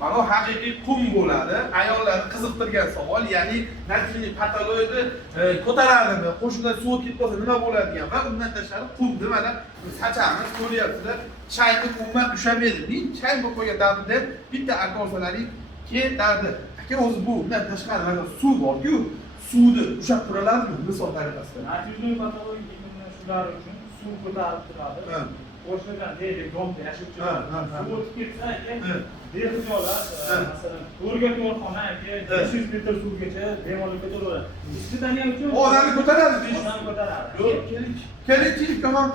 mana bu haqiqiy qum bo'ladi. Ayollarni qiziqtirgan savol, ya'ni natijali patologiyani ko'taradimi, qo'shnilar suv ketib qolsa nima bo'ladigan va undan tashqari qumni mana sachamiz, ko'ryapsizlar. Chayni umuman ushamaydi. Men chay bo'lib qolgan davrda bitta akosalaring ketadi. Aka o'zi bu undan tashqari mana suv bor-ku, suvni ushab turaladimi misol tariqasida? Natijali patologiya shular uchun suv ko'tarib turadi. Qo'shnidan deydi, domda yashab suv o'tib ketsa, behijolat, masalan, to'rga to'rxona, 500 litr suvgacha bemalol ko'taraveradi. Ichidan ham uchun odamni ko'taradi, odamni ko'taradi. Yo'q, keling, tamam.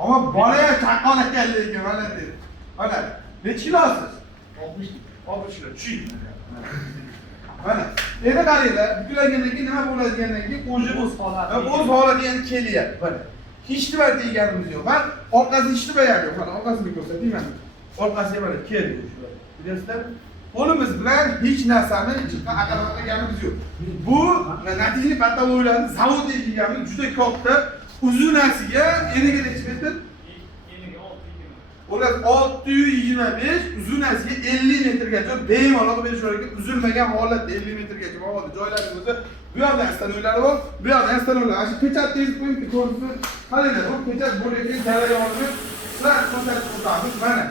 Ama bolaya chaqqon ekanligi mana dedi. Mana, necha kilosiz? 60 kilo. Chi. Mana, endi qaranglar, buklagandan keyin nima bo'ladigandan keyin o'z holati yana kelyapti. Mana. Hech nima deganimiz yo'q. Men orqasini hech nima yo'q. Mana orqasini ko'rsatayman mana. Orqasiga mana keldi. Bilasizlar? Qo'limiz bilan hech narsani chiqqan aqllanganimiz yo'q. Bu natijali patologiyalarni zavod deganimiz juda katta uzunasiga eniga necha metr? Eniga 620. Ular 625, uzunasiga 50 metrgacha bemalol berishlari kerak. Uzilmagan holatda 50 metrgacha bor. Joylarimizda bu yoqda stanoylari bor, bu yoqda stanoylar. Shu pechatni qo'yib ko'rsa, qaranglar, bu pechat bo'layotgan jarayonni sizlar ko'rsatib o'tamiz. Mana.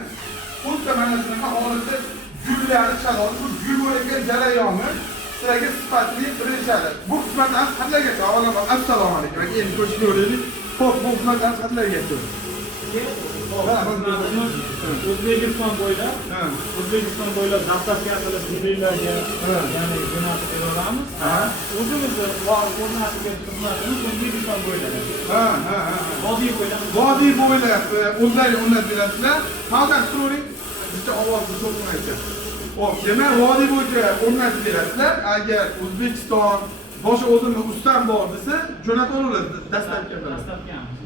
Xuddi mana shunaqa holatda gullarni chaladi, bu gul bo'layotgan jarayonni sizlarga sifatli bilishadi. Bu xizmatlar qanchagacha? Avvalambor assalomu alaykum. Endi ko'rishib ko'raylik. Xo'p, bu xizmatlar qanchagacha? O'zbekiston bo'ylab dastlabki asoslarga ya'ni jo'natib beramiz. O'zimiz o'rnatgan xizmatimiz O'zbekiston bo'ylab. Vodiy bo'ylab o'zlari o'rnatib berasizlar. Hozir turing. Bitta ovozni to'playcha. Xo'p, demak, vodiy bo'yicha o'rnatib berasizlar. Agar O'zbekiston boshqa o'zimni ustam bor desa, jo'natib oladi dastlabki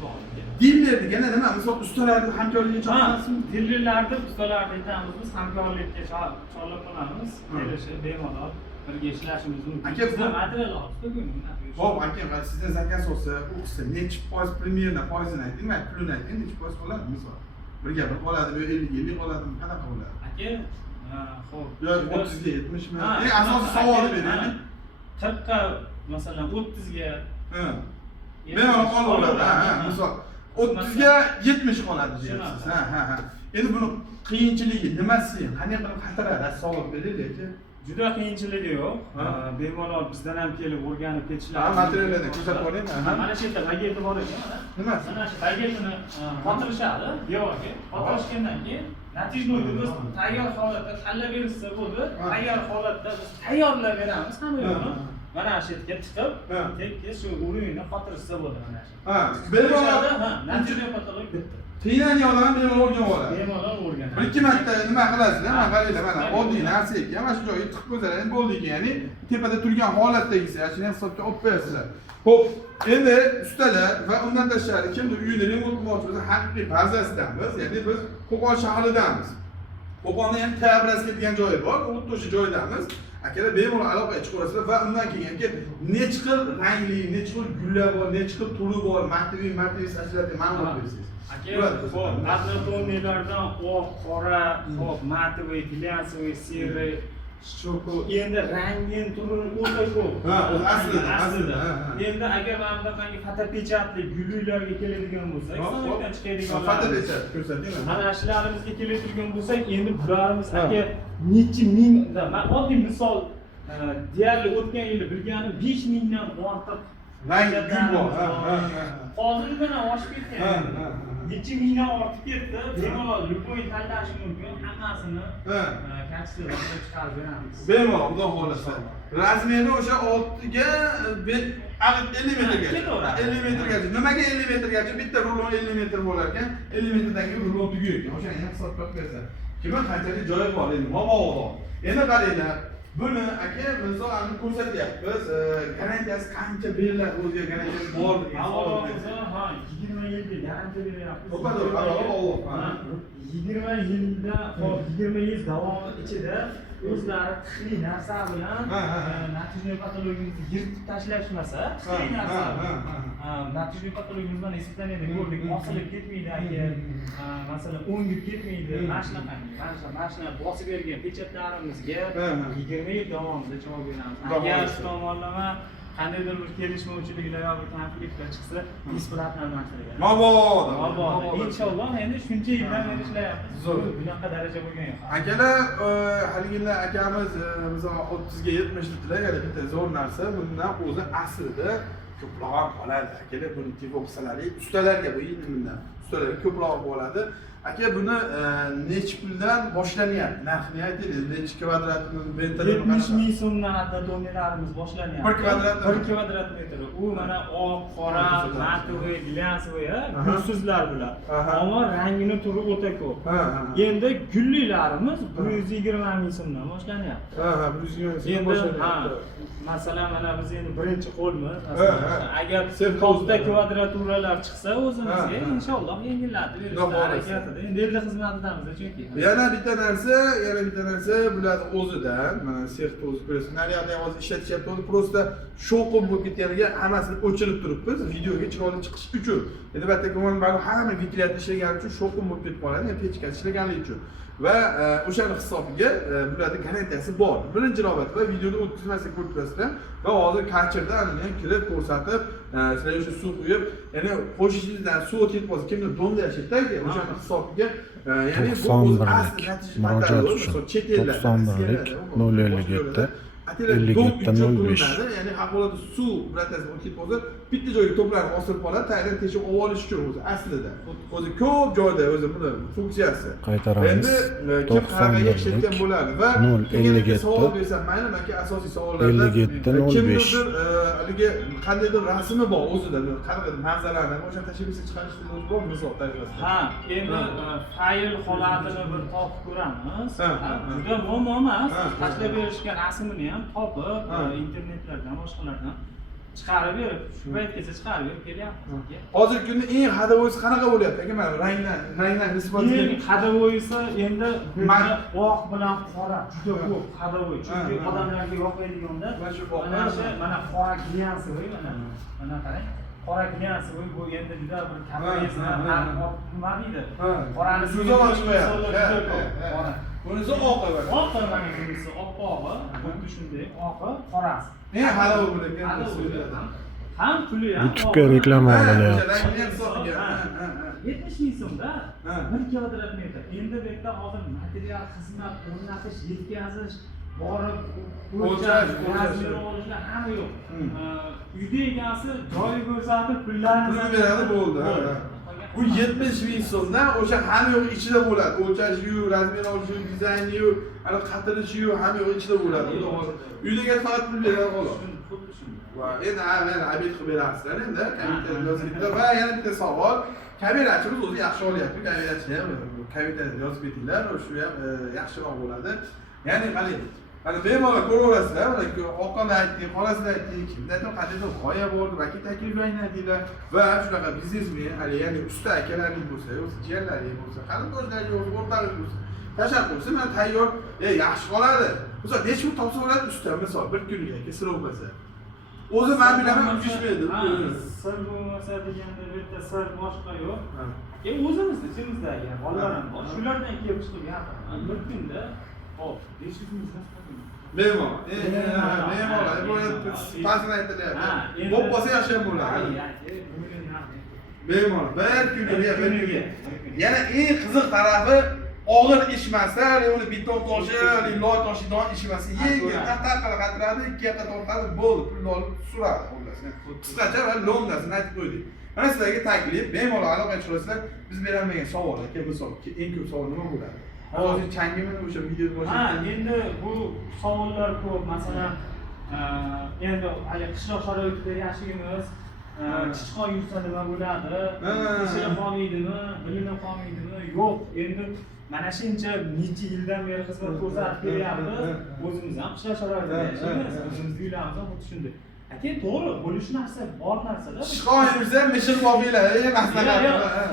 bor. Dillerga nima? Misol ustalarni hamkorligiga chaqirasizmi? Dillerlarni ustalarni aytamiz, biz hamkorlikka chorlab qolamiz. Kelishi bemalol birga ishlashimiz mumkin. Aka, bu material olib Xo'p, aka, sizdan zakaz olsa, u qilsa necha foiz primyerni foizini ayting, pulini ayting, necha foiz qoladi misol? Birga bir qoladi, 50 qoladimi, qanaqa bo'ladi? Aka, xo'p. Yo, 30 ga 70 mi? Asosiy savolni beraylik. 40 ga, masalan, 30 ga. Bemalol qolaveradi, misol 30 ga 70 qoladi deyapsiz. Ha. Endi buni qiyinchiligi nimasi? Qanday qilib xatarada savol beraylik. Juda qiyinchiligi yo'q. Bemalol bizdan ham kelib o'rganib ketishlar. Materiallarni ko'rsatib olaymi? Mana shu yerda bageti bor ekan, mana. Nimasi? Mana shu bagetini qotirishadi, devorga. Qotirishgandan keyin natijani biz tayyor holatda tanlab berishsa bo'ldi. Tayyor holatda biz tayyorlab beramiz hamma yo'qni. Mana shu yerga chiqib, tekis shu o'rinni qotirishsa bo'ldi mana shu. Bemalol. Natijali patolog bitta. Qiynalganlar bemalol o'rganib oladi. Bemalol o'rganadi. Bir ikki marta nima qilasizlar? Mana qaranglar, mana oddiy narsa ekan. Mana shu joyga tiqib qo'ysalar bo'ldi ekan. Ya'ni tepada turgan holatdagisi, shuni hisobga olib qo'yasizlar. Xo'p, endi ustalar va undan tashqari kimdir uyini remont qilmoqchi bo'lsa, haqiqiy bazasidamiz. Ya'ni biz Qo'qon shahridamiz. Qo'qonda ham Tabrasga degan joyi bor. Xuddi o'sha joydamiz. Akalar bemalol aloqaga chiqaverasizlar va undan keyin necha xil rangli, necha xil gullar bor, necha xil turi bor, matviy sachlarga ma'lumot berasiz. Aka, xo'p, однотонныйlardan oq, qora, xo'p, matviy, glyansoviy, serый, shoko. Endi rangin turini o'ta ko'p. Aslida. Endi agar mana bunaqangi fotopechatli gullarga keladigan bo'lsak, so'ndan chiqadigan fotopechat ko'rsating. Mana shularımizga keladigan bo'lsak, endi bularimiz aka necha ming, men oddiy misol deyarli o'tgan yili bilganim 5000 dan ortiq rang gul bor. Hozir mana oshib ketgan. Necha mingdan ortib ketdi. Bemalol любой tanlash mumkin. Hammasini kachisidan chiqarib beramiz. Bemalol, xudo xolasa. Razmeri o'sha 6 ga 50 metrgacha. 50 metrgacha. Nimaga 50 metrgacha? Bitta rulon 50 metr bo'lar ekan. 50 metrdan rulon tugiyor ekan. O'shani ham hisobga qo'ysa. Kimning qanchalik joyi bor endi? Momo. Endi qaranglar. Buni aka misol ani ko'rsatyapmiz. Garantiyasi qancha beriladi o'ziga garantiyasi bor degan savol. Ha, 20 yillik garantiya beryapmiz. O kadar, Allah. 20 yilda, hop 20 yil davomi ichida o'zlari tixli narsa bilan natijali patologiyamizni yirtib tashlashmasa, tixli narsa natijali patologiyamiz bilan hisoblanadi. Ko'rdik, osilib ketmaydi agar masalan 10 yil ketmaydi. Mana shunaqa bosib bergan pechatlarimizga 20 yil davomida javob beramiz. Agar tomonlama qandaydir bir kelishmovchiliklar yoki konfliktlar chiqsa, nisbatan narsalar. Mabodo. Inshaalloh endi shuncha yildan beri ishlayapmiz. Zo'r, bunaqa daraja bo'lgan yo'q. Akalar, haligilar akamiz biz 30 ga 70 yil bitta zo'r narsa, bundan o'zi aslida ko'proq ham qoladi. Akalar buni tepib qilsalaring, ustalarga bu ilmdan, ustalarga ko'proq bo'ladi. Aka buni necha puldan boshlanyapti? Narxini aytaylik, necha kvadratni rentali 70 ming so'mdan hatto do'mlarimiz boshlanyapti. 1 kvadrat metri. U mana oq, qora, matoviy, glyansoviy, gullsizlar bular. Ammo rangini turi o'ta ko'p. Endi gullilarimiz 120 ming so'mdan boshlanyapti. 120 ming endi masalan mana biz endi birinchi qo'lmiz. Agar katta kvadraturalar chiqsa o'zimizga inshaalloh yengillatib berishga harakat qilamiz. Endi el xizmatidamiz chunki. Yana bitta narsa bular o'zidan, mana sexni o'zi ko'rasiz. Naryoqda ham hozir ishlatishyapti, o'zi prosta shoqib bo'lib ketganiga hammasini o'chirib turibmiz videoga chiroyli chiqish uchun. Endi albatta guvoh baribir hamma vitriyatda ishlagani uchun shoqib bo'lib ketib qoladi, yani pechka ishlaganligi uchun. Va o'shaning hisobiga bularning garantiyasi bor. Birinchi navbatda videoda o'tkazmaslik ko'rib turasizlar va hozir kachirda aniq kirib ko'rsatib, sizlar o'sha suv quyib, ya'ni qo'shishingizdan suv ketib qolsa, kimdir donda yashaydi, o'shaning hisobiga ya'ni bu o'z asli murojaat uchun 91 057 57 05. Ya'ni favqulodda suv biratasi ketib qolsa, bitta joyga to'planib osilib qoladi, tayyor teshib olib olish uchun o'zi aslida. O'zi ko'p joyda o'zi buni funksiyasi. Qaytaramiz. Endi kim qanaqa yashayotgan bo'ladi va 057 savol bersam, mayli maka asosiy savollardan 57 05. kimdir haligi qandaydir rasmi bor o'zida, qanaqa manzarani o'sha tashabbusga chiqarishni o'zi bor misol tayyorlashda. Ha, endi fayl holatini bir topib ko'ramiz. Juda muammo emas. Tashlab berishgan rasmini ham topib internetlardan, boshqalardan chiqarib berib, shu paytgacha chiqarib berib kelyapmiz. Hozirgi kunda eng hadavoyisi qanaqa bo'lyapti? Aka, mana ranglar nisbatiga eng hadavoyisi endi oq bilan qora juda ko'p hadavoy. Chunki odamlarga yoqmaydiganda mana qora glyansoviy mana qarang. Qora glyansoviy bu endi juda bir kamayasini nima deydi? Qorani so'zlab chiqyapti. Bunisi oq emas. Oq mana bunisi oq-oqi, xuddi shunday oqi, qorasi. Ne halol bo'larkan so'zlar. Ham puli ham. YouTube'ga reklama qilyapti. 70 ming so'mda 1 kvadrat metr. Endi bu yerda hozir material xizmat o'rnatish, yetkazish, borib o'lchash, razmer olishlar hamma yo'q. Uyda egasi joy ko'rsatib pullarni beradi bo'ldi. Bu 70 ming so'mdan o'sha hamma yo'q ichida bo'ladi. O'lchash-yu, razmer olish-yu, dizayn-yu, ana qatirish-yu hamma yo'q ichida bo'ladi. Uydaga faqat pul beradi xolos. Va endi men abid qilib berasizlar endi, kompyuterda yoziblar va yana bitta savol. Kamerachimiz o'zi yaxshi olyapti, kamerachini ham kompyuterda yozib ketinglar, shu ham yaxshiroq bo'ladi. Ya'ni mana bemalol ko'raverasizlar, mana oqani aytdik, qorasini aytdik, kimdadir qandaydir g'oya bor, yoki takliflarni aytinglar va shunaqa biznesmen, ya'ni usta akalaringiz bo'lsa, yoki jiyanlaringiz bo'lsa, qarindoshlaringiz bo'lsa, o'rtog'ingiz bo'lsa, tashabbus qilsa, mana tayyor, yaxshi qoladi. Misol, necha pul topsa bo'ladi usta, misol bir kuniga sir bo'lmasa. O'zi men bilaman uyushmaydi. Sir bo'lmasa deganda bu yerda sir boshqa yo'q. O'zimizni ichimizdagi bolalar ham bor. Shulardan kelib chiqib gapiraman. Bir kunda hop 500 ming Bemalol. Bu pasini aytilyapti. Bo'p bo'lsa yaxshi ham bo'ladi. Bemalol. Bir kuniga. Yana eng qiziq tarafi og'ir ishmasa, uni beton toshi, loy toshidan ishmasa, yengil taqqa qatiradi, 2 yoqqa tortadi, bo'ldi, pulni olib suradi xullasini. Qisqacha va lomdasini aytib qo'ydik. Mana sizlarga taklif, bemalol aloqa chiqarsizlar, biz berolmagan savol, aka, misol, eng ko'p savol nima bo'ladi? Hozir changimi o'sha videoni boshlab. Endi bu savollar ko'p, masalan, endi hali qishloq sharoitida yashaymiz. Chichqon yursa nima bo'ladi? Tishini qolmaydimi, bilini qolmaydimi? Yo'q, endi mana shuncha necha yildan beri xizmat ko'rsatib kelyapmiz. O'zimiz ham qishloq sharoitida yashaymiz, o'zimiz uylarimiz ham xuddi shunday. aka to'g'ri bo'lish narsa bor narsada Ishqoyimizda mishil bobinglar, maslahat.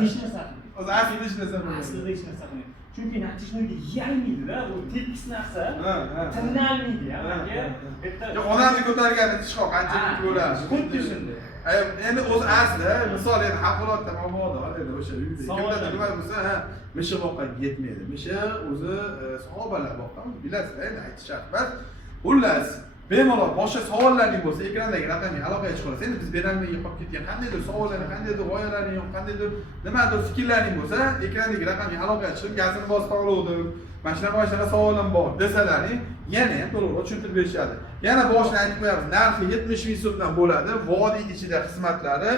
hech narsa O'zi aslida hech narsa bo'lmaydi. aslida hech narsa qilmaydi chunki natijada yalmaydida u tekis narsa Ha. tinalmaydi ham aka bitta Yo'q, odamni ko'targani tishqoq qancha yuk bo'ladi. xuddi shunday Endi o'zi asli, misol endi favqulodda mabodo endi o'sha uyda kimdadir nima bo'lsa, mishil boqqa yetmaydi. Mishil o'zi sahobalar boqqan, bilasizlar, endi aytish shart emas. Xullas, bemalol boshqa savollaring bo'lsa, ekrandagi raqamga aloqaga chiqasiz. Endi biz beramga qolib ketgan qandaydir savollarning, qandaydir g'oyalaring, qandaydir nimadir fikrlaring bo'lsa, ekrandagi raqamga aloqaga chiqib, gazini bosib oluvdim. Mana shunaqa savolim bor desalaring, yana ham to'liqroq tushuntirib berishadi. Yana boshida aytib qo'yamiz, narxi 70 ming so'mdan bo'ladi. Vodiy ichida xizmatlari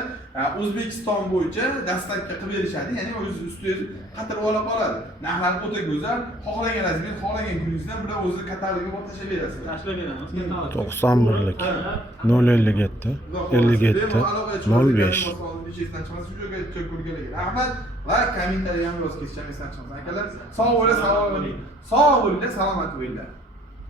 O'zbekiston bo'yicha dastlabki qilib berishadi. Ya'ni o'z ustingiz qatirib ola qoladi. Narxlari o'ta go'zal. Xohlaganingizni, xohlagan kuningizdan bilan o'zi katalogiga olib tashlab berasiz. tashlab beramiz katalog 91lik 057 57 05. Rahmat. Va kommentariy ham yozib ketishimizni aytamiz akalar. Sog' bo'linglar, salomat bo'linglar.